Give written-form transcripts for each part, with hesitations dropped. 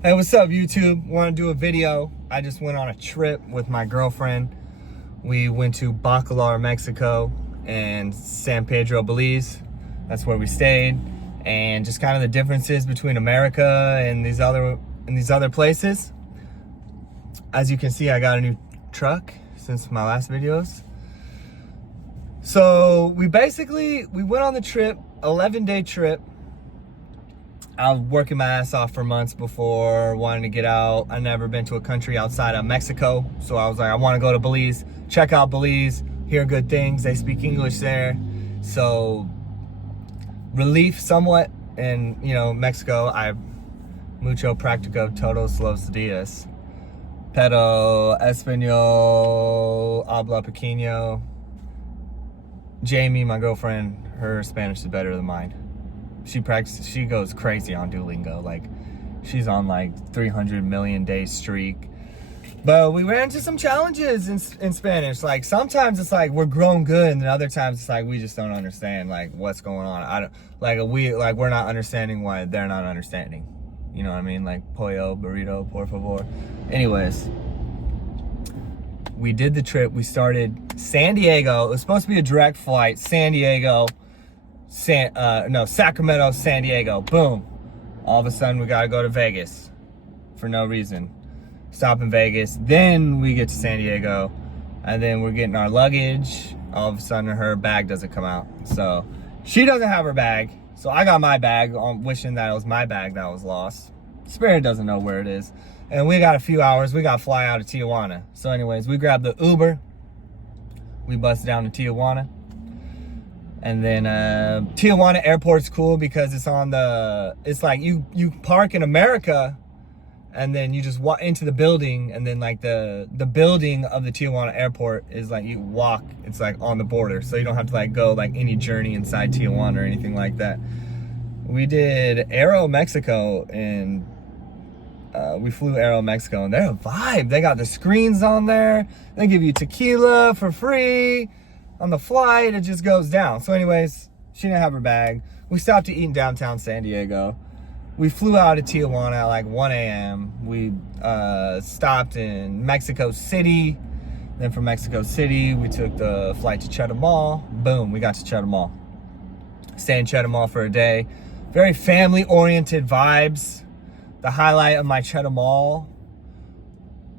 Hey, what's up, YouTube? Want to do a video. I just went on a trip with my girlfriend. We went to Bacalar, Mexico, and San Pedro, Belize. That's where we stayed, and just kind of the differences between America and these other places. As you can see, I got a new truck since my last videos. So we went on the trip, 11-day trip. I was working my ass off for months before, wanting to get out. I've never been to a country outside of Mexico. So I was like, I want to go to Belize, check out Belize, hear good things. They speak English there. So relief somewhat. And, you know, Mexico, mucho practico todos los días. Pero español, habla pequeño. Jamie, my girlfriend, her Spanish is better than mine. She goes crazy on Duolingo. Like, she's on like 300 million day streak. But we ran into some challenges in Spanish. Like, sometimes it's like we're grown good, and then other times it's like we just don't understand like what's going on. We're not understanding why they're not understanding. You know what I mean? Like, pollo, burrito, por favor. Anyways, we did the trip. We started San Diego. It was supposed to be a direct flight. San Diego. Sacramento, San Diego. Boom. All of a sudden, we gotta go to Vegas for no reason. Stop in Vegas. Then we get to San Diego, and then we're getting our luggage. All of a sudden, her bag doesn't come out. So she doesn't have her bag. So I got my bag. I'm wishing that it was my bag that was lost. Spirit doesn't know where it is. And we got a few hours. We got to fly out of Tijuana. So anyways, we grabbed the Uber. We bust down to Tijuana. And then Tijuana airport's cool because it's like you park in America, and then you just walk into the building, and then like the building of the Tijuana airport is like you walk, it's like on the border, so you don't have to like go like any journey inside Tijuana or anything like that. We did Aeromexico, and we flew Aeromexico, and they're a vibe. They got the screens on there. They give you tequila for free. On the flight, it just goes down. So anyways, she didn't have her bag. We stopped to eat in downtown San Diego. We flew out of Tijuana at like 1 a.m. We stopped in Mexico City. Then from Mexico City, we took the flight to Cheddar Mall. Boom, we got to Cheddar Mall. Stayed in Cheddar Mall for a day. Very family-oriented vibes. The highlight of my Cheddar Mall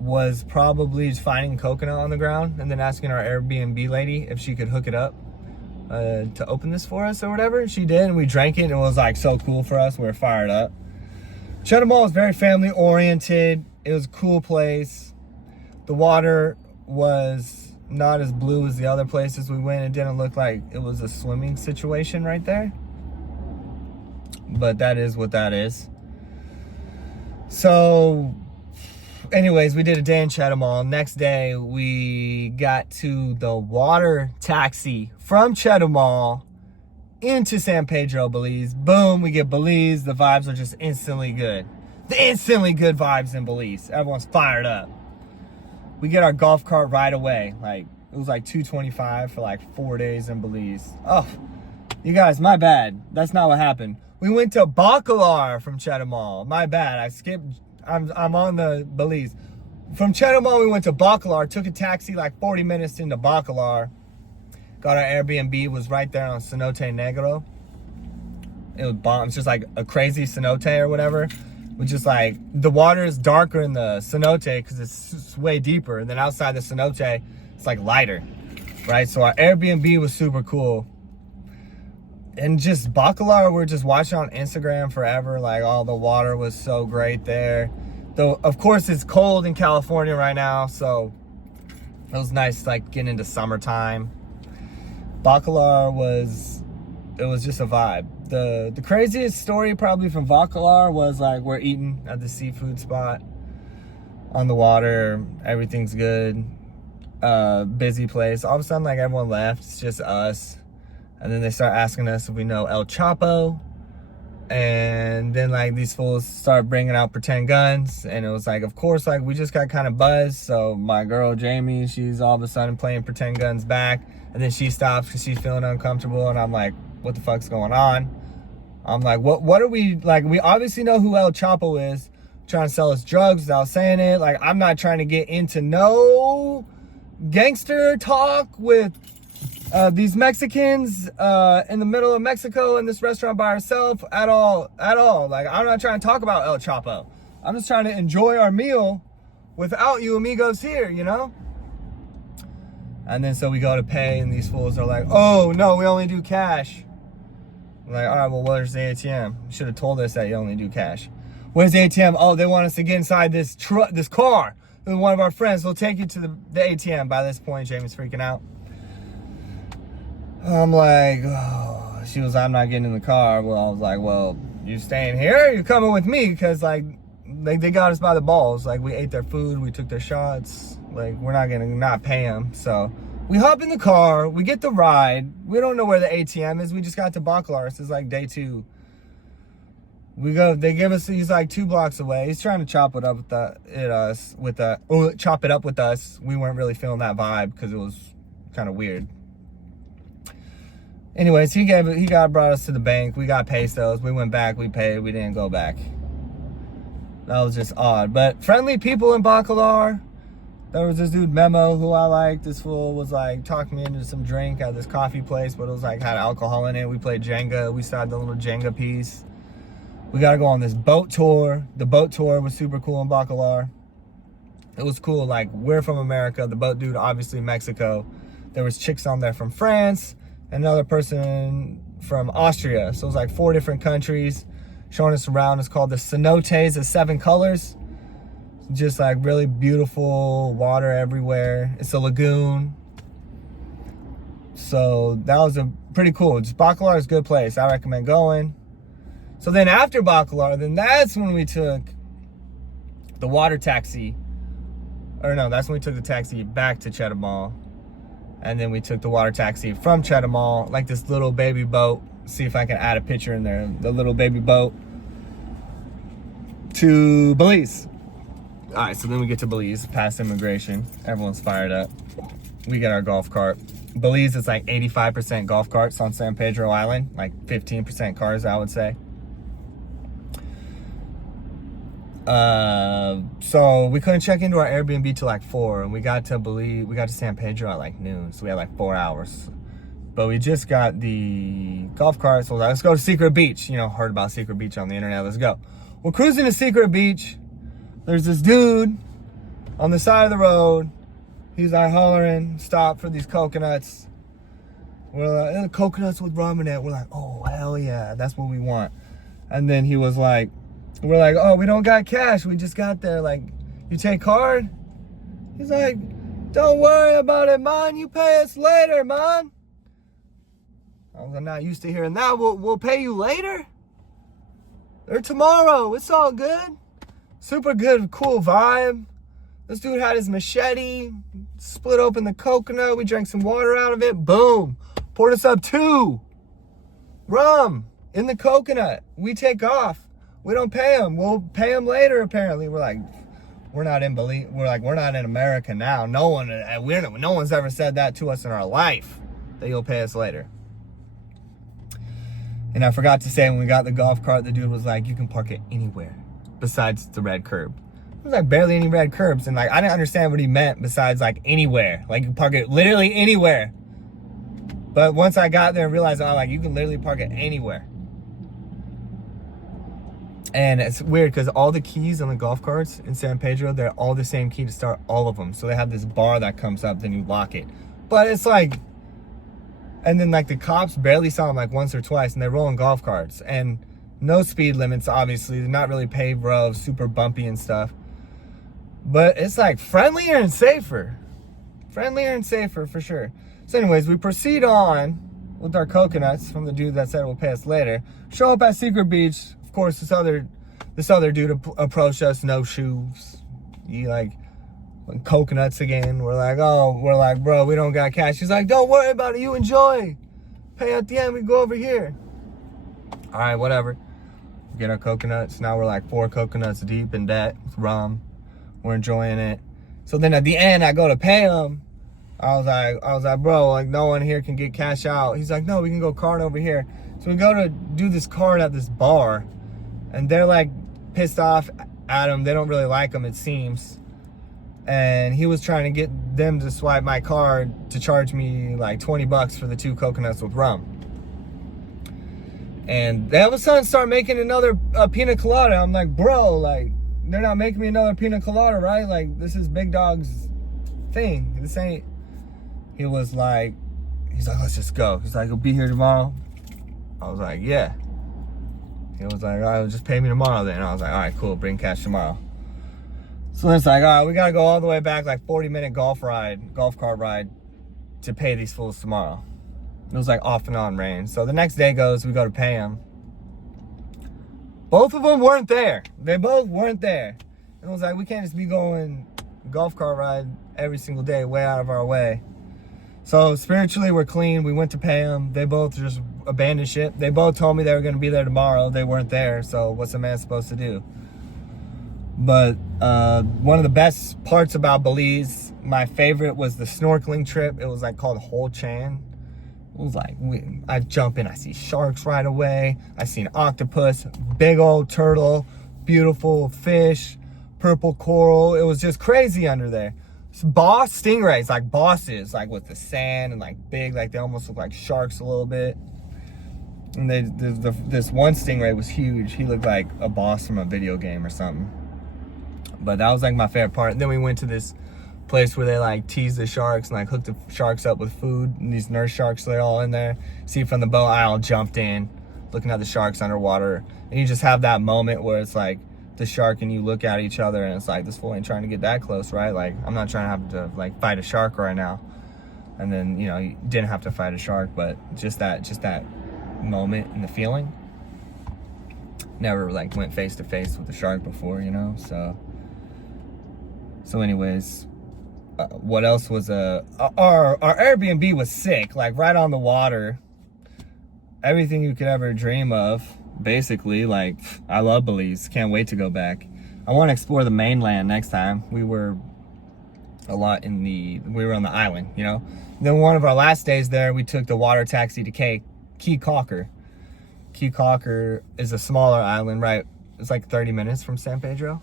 was probably just finding a coconut on the ground and then asking our Airbnb lady if she could hook it up to open this for us or whatever. She did, and we drank it, and it was like so cool for us. We were fired up. Cheddar Mall was very family oriented. It was a cool place. The water was not as blue as the other places we went. It didn't look like it was a swimming situation right there, but that is what that is. So anyways, we did a day in Cheddar Mall. Next day, we got to the water taxi from Cheddar Mall into San Pedro, Belize. Boom, we get Belize. The vibes are just instantly good. The instantly good vibes in Belize. Everyone's fired up. We get our golf cart right away. Like, it was like $225 for like 4 days in Belize. Oh, you guys, my bad. That's not what happened. We went to Bacalar from Cheddar Mall. My bad. I skipped. I'm on the Belize. From Cheddar Mall, we went to Bacalar, took a taxi like 40 minutes into Bacalar. Got our Airbnb, was right there on Cenote Negro. It was bomb. It's just like a crazy cenote or whatever. Which is like, the water is darker in the cenote because it's way deeper. And then outside the cenote, it's like lighter, right? So our Airbnb was super cool. And just Bacalar, we're just watching on Instagram forever. Like, all the water was so great there. Though, of course, it's cold in California right now, so it was nice, like, getting into summertime. Bacalar was just a vibe. The craziest story probably from Bacalar was, like, we're eating at the seafood spot on the water. Everything's good. Busy place. All of a sudden, like, everyone left. It's just us. And then they start asking us if we know El Chapo. And then, like, these fools start bringing out pretend guns. And it was like, of course, like, we just got kind of buzzed. So my girl, Jamie, she's all of a sudden playing pretend guns back. And then she stops because she's feeling uncomfortable. And I'm like, what the fuck's going on? I'm like, what are we, like, we obviously know who El Chapo is. trying to sell us drugs without saying it. Like, I'm not trying to get into no gangster talk with these Mexicans in the middle of Mexico in this restaurant by herself at all. Like, I'm not trying to talk about El Chapo. I'm just trying to enjoy our meal without you amigos here, you know? And then so we go to pay, and these fools are like, oh, no, we only do cash. I'm like, all right, well, where's the ATM? You should have told us that you only do cash. Where's the ATM? Oh, they want us to get inside this car with one of our friends. They'll take you to the ATM. By this point, Jamie's freaking out. I'm like, oh. She was, I'm not getting in the car. Well, I was like, well, you staying here? Or you coming with me? Because, like, they got us by the balls. Like, we ate their food. We took their shots. Like, we're not going to not pay them. So we hop in the car. We get the ride. We don't know where the ATM is. We just got to Bacalar. This is like day 2. We go. They give us. He's like 2 blocks away. He's trying to chop it up with us. We weren't really feeling that vibe because it was kind of weird. Anyways, he brought us to the bank. We got pesos. We went back. We paid. We didn't go back. That was just odd. But friendly people in Bacalar. There was this dude Memo who I liked. This fool was like talking me into some drink at this coffee place, but it was like had alcohol in it. We played Jenga. We started the little Jenga piece. We got to go on this boat tour. The boat tour was super cool in Bacalar. It was cool. Like, we're from America. The boat dude, obviously Mexico. There was chicks on there from France. Another person from Austria. So it was like 4 different countries showing us around. It's called the Cenotes of 7 Colors. Just like really beautiful water everywhere. It's a lagoon. So that was a pretty cool. Just Bacalar is a good place. I recommend going. So then after Bacalar, then that's when we took the water taxi. Or no, that's when we took the taxi back to Chetumal. And then we took the water taxi from Chetumal, like this little baby boat. See if I can add a picture in there. The little baby boat to Belize. All right, so then we get to Belize, past immigration. Everyone's fired up. We get our golf cart. Belize is like 85% golf carts on San Pedro Island, like 15% cars, I would say. So we couldn't check into our Airbnb till like 4, and we got to San Pedro at like noon, so we had like 4 hours. But we just got the golf cart, so let's go to Secret Beach. You know, heard about Secret Beach on the internet. Let's go. We're cruising to Secret Beach. There's this dude on the side of the road. He's like hollering, stop for these coconuts. We're like, coconuts with rum in it. We're like, oh, hell yeah, that's what we want. And then he was like, we're like, oh, we don't got cash. We just got there. Like, you take card? He's like, don't worry about it, man. You pay us later, man. I'm not used to hearing that. We'll pay you later? Or tomorrow. It's all good. Super good, cool vibe. This dude had his machete, split open the coconut. We drank some water out of it. Boom. Poured us up 2. Rum in the coconut. We take off. We don't pay him. We'll pay him later, apparently. We're like, we're not in Belize. We're like, we're not in America now. No one's ever said that to us in our life, that you'll pay us later. And I forgot to say, when we got the golf cart, the dude was like, you can park it anywhere besides the red curb. There was like barely any red curbs, and like I didn't understand what he meant besides like anywhere. Like, you can park it literally anywhere. But once I got there and realized, oh, like, you can literally park it anywhere. And it's weird because all the keys on the golf carts in San Pedro, they're all the same key to start all of them. So they have this bar that comes up, then you lock it. But it's like, and then like the cops barely saw them like once or twice, and they're rolling golf carts. And no speed limits, obviously. They're not really paved roads, super bumpy and stuff. But it's like friendlier and safer. Friendlier and safer for sure. So anyways, we proceed on with our coconuts from the dude that said it will pay us later. Show up at Secret Beach. Of course, this other dude approached us, no shoes. He like coconuts again. We're like, bro, we don't got cash. He's like, don't worry about it. You enjoy. Pay at the end. We go over here. All right, whatever. We get our coconuts. Now we're like 4 coconuts deep in debt with rum. We're enjoying it. So then at the end, I go to pay him. I was like, bro, like no one here can get cash out. He's like, no, we can go card over here. So we go to do this card at this bar, and they're like pissed off at them. They don't really like them, it seems. And he was trying to get them to swipe my card to charge me like 20 bucks for the 2 coconuts with rum. And they all of a sudden start making another pina colada. I'm like, bro, like, they're not making me another pina colada, right? Like, this is Big Dog's thing. This ain't. He was like, he's like, let's just go. He's like, he'll be here tomorrow. I was like, yeah. He was like, all right, just pay me tomorrow then. I was like, all right, cool, bring cash tomorrow. So it's like, all right, we gotta go all the way back, like 40-minute golf cart ride to pay these fools tomorrow. It was like off and on rain. So the next day goes, we go to pay them. Both of them weren't there. They both weren't there. And it was like, we can't just be going golf cart ride every single day, way out of our way. So spiritually, we're clean. We went to pay them. They both just abandoned ship. They both told me they were going to be there tomorrow. They weren't there. So what's a man supposed to do? But one of the best parts about Belize, my favorite, was the snorkeling trip. It was like called Hol Chan. It was like, I jump in, I see sharks right away. I see an octopus, big old turtle, beautiful fish, purple coral. It was just crazy under there. Boss stingrays, like bosses, like with the sand and like big, like they almost look like sharks a little bit. And this one stingray was huge. He looked like a boss from a video game or something. But that was like my favorite part. And then we went to this place where they like tease the sharks and like hook the sharks up with food, and these nurse sharks, they're all in there. See from the boat, I all jumped in looking at the sharks underwater, and you just have that moment where it's like the shark and you look at each other and it's like, this fool ain't trying to get that close, right? Like, I'm not trying to have to like fight a shark right now. And then, you know, you didn't have to fight a shark, but just that moment and the feeling. Never like went face to face with a shark before, you know. So anyways, what else was our Airbnb was sick, like right on the water. Everything you could ever dream of, basically. Like, I love Belize, can't wait to go back. I want to explore the mainland next time. We were on the island, you know. Then one of our last days there, we took the water taxi to Key Cocker. Key Cocker is a smaller island, right? It's like 30 minutes from San Pedro.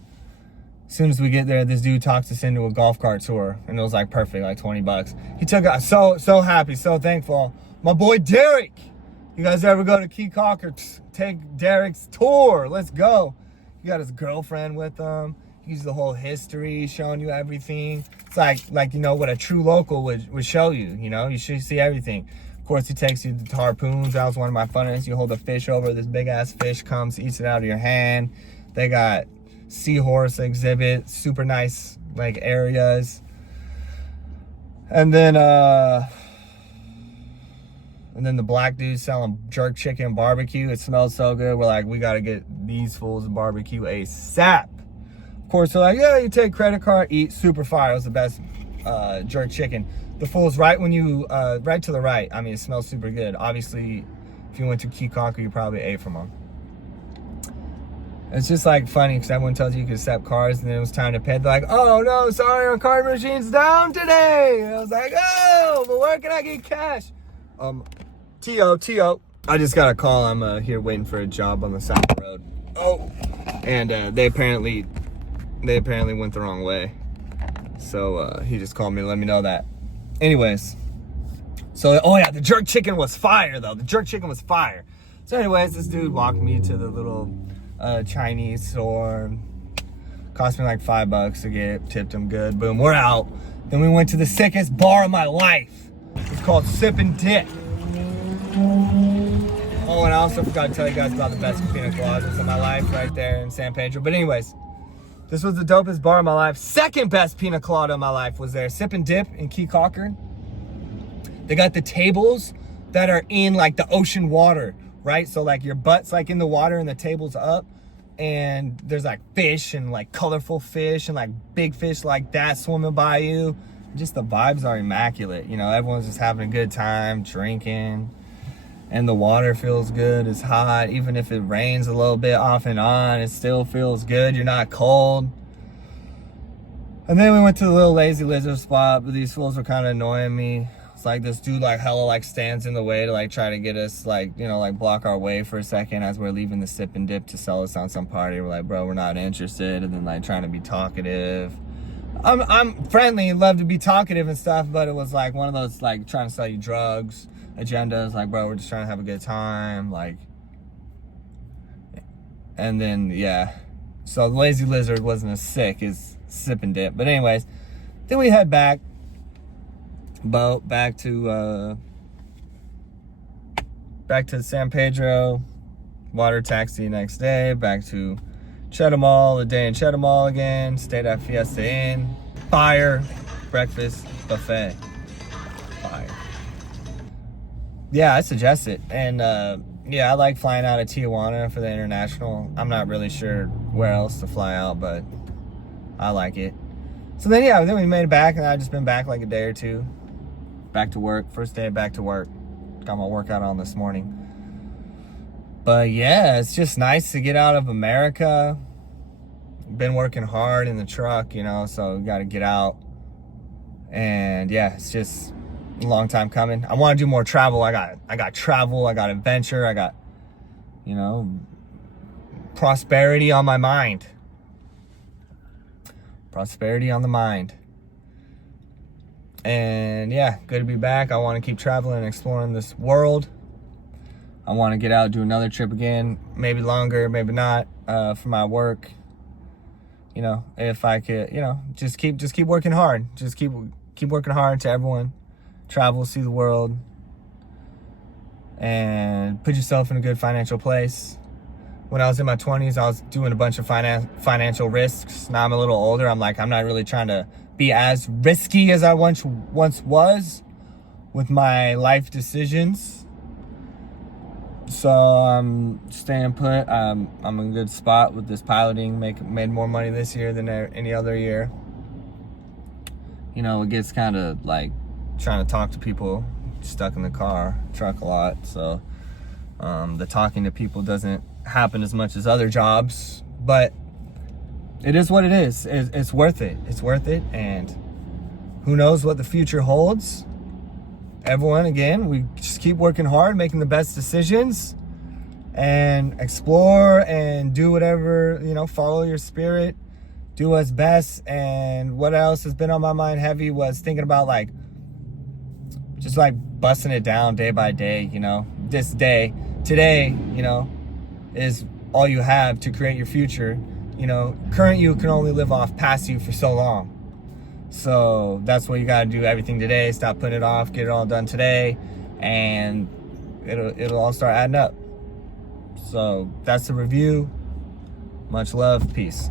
As soon as we get there, this dude talks us into a golf cart tour, and it was like perfect, like 20 bucks. He took us, so happy, so thankful. My boy Derek, you guys ever go to Key Cocker, take Derek's tour, let's go. He got his girlfriend with him. He's the whole history, showing you everything. It's like you know, what a true local would show you, you know? You should see everything. Of course, he takes you to harpoons. That was one of my funnest. You hold a fish over, this big ass fish comes, eats it out of your hand. They got seahorse exhibit, super nice like areas. And then the black dude selling jerk chicken barbecue. It smells so good. We're like, we gotta get these fools barbecue ASAP. Of course, they're like, yeah, you take credit card, eat, super fire. It was the best jerk chicken. The fool's right when you right to the right. I mean, it smells super good. Obviously, if you went to Key Cocker, you probably ate from them. It's just like funny because everyone tells you can accept cards, and then it was time to pay. They're like, oh no, sorry, our card machine's down today. And I was like, oh, but where can I get cash? T.O. I just got a call. I'm here waiting for a job on the side of the road. Oh, and they apparently went the wrong way. So he just called me to let me know that. Anyways, so oh yeah, the jerk chicken was fire though. The jerk chicken was fire. So anyways, this dude walked me to the little Chinese store. Cost me like $5 to get, tipped him good. Boom, we're out. Then we went to the sickest bar of my life. It's called Sip and Dip. Oh, and I also forgot to tell you guys about the best pina coladas of my life right there in San Pedro. But anyways, this was the dopest bar of my life. Second best pina colada of my life was there. Sip and Dip in Key Cocker. They got the tables that are in like the ocean water, right? So like your butt's like in the water and the table's up, and there's like fish and like colorful fish and like big fish like that swimming by you. Just the vibes are immaculate. You know, everyone's just having a good time drinking, and the water feels good. It's hot. Even if it rains a little bit off and on, it still feels good. You're not cold. And then we went to the little Lazy Lizard spot, but these fools were kind of annoying me. It's like this dude like hella like stands in the way to like try to get us like, you know, like block our way for a second as we're leaving the sip and dip to sell us on some party. We're like, bro, we're not interested. And then like trying to be talkative. I'm friendly, love to be talkative and stuff, but it was like one of those like trying to sell you drugs agendas. Like, bro, we're just trying to have a good time. Like, and then yeah. So the Lazy Lizard wasn't as sick as sip and dip. But anyways, then we head back. Boat back to San Pedro, water taxi next day, back to Chetumal, a day in Chetumal again, stayed at Fiesta Inn, fire, breakfast, buffet, fire. Yeah, I suggest it. And yeah, I like flying out of Tijuana for the international. I'm not really sure where else to fly out, but I like it. So then yeah, then we made it back, and I've just been back like a day or two. Back to work, first day back to work. Got my workout on this morning. But yeah, it's just nice to get out of America. Been working hard in the truck, you know, so got to get out. And yeah, it's just a long time coming. I want to do more travel. I got travel, I got adventure, I got, you know, prosperity on my mind. Prosperity on the mind. And yeah, good to be back. I want to keep traveling and exploring this world. I want to get out, do another trip again, maybe longer, maybe not, for my work. You know, if I could, you know, just keep working hard. Just keep working hard to everyone. Travel, see the world, and put yourself in a good financial place. When I was in my 20s, I was doing a bunch of financial risks. Now I'm a little older. I'm like, I'm not really trying to be as risky as I once was with my life decisions. So I'm staying put. I'm in a good spot with this piloting. Made more money this year than any other year. You know, it gets kind of like trying to talk to people stuck in the truck a lot. So the talking to people doesn't happen as much as other jobs, but it is what it is. It's worth it. It's worth it. And who knows what the future holds. Everyone, again, we just keep working hard, making the best decisions, and explore and do whatever, you know, follow your spirit, do what's best. And what else has been on my mind heavy was thinking about like, just like busting it down day by day, you know, today, you know, is all you have to create your future. You know, current you can only live off past you for so long. So that's what you got to do, everything today. Stop putting it off, get it all done today, and it'll all start adding up. So that's the review. Much love, peace.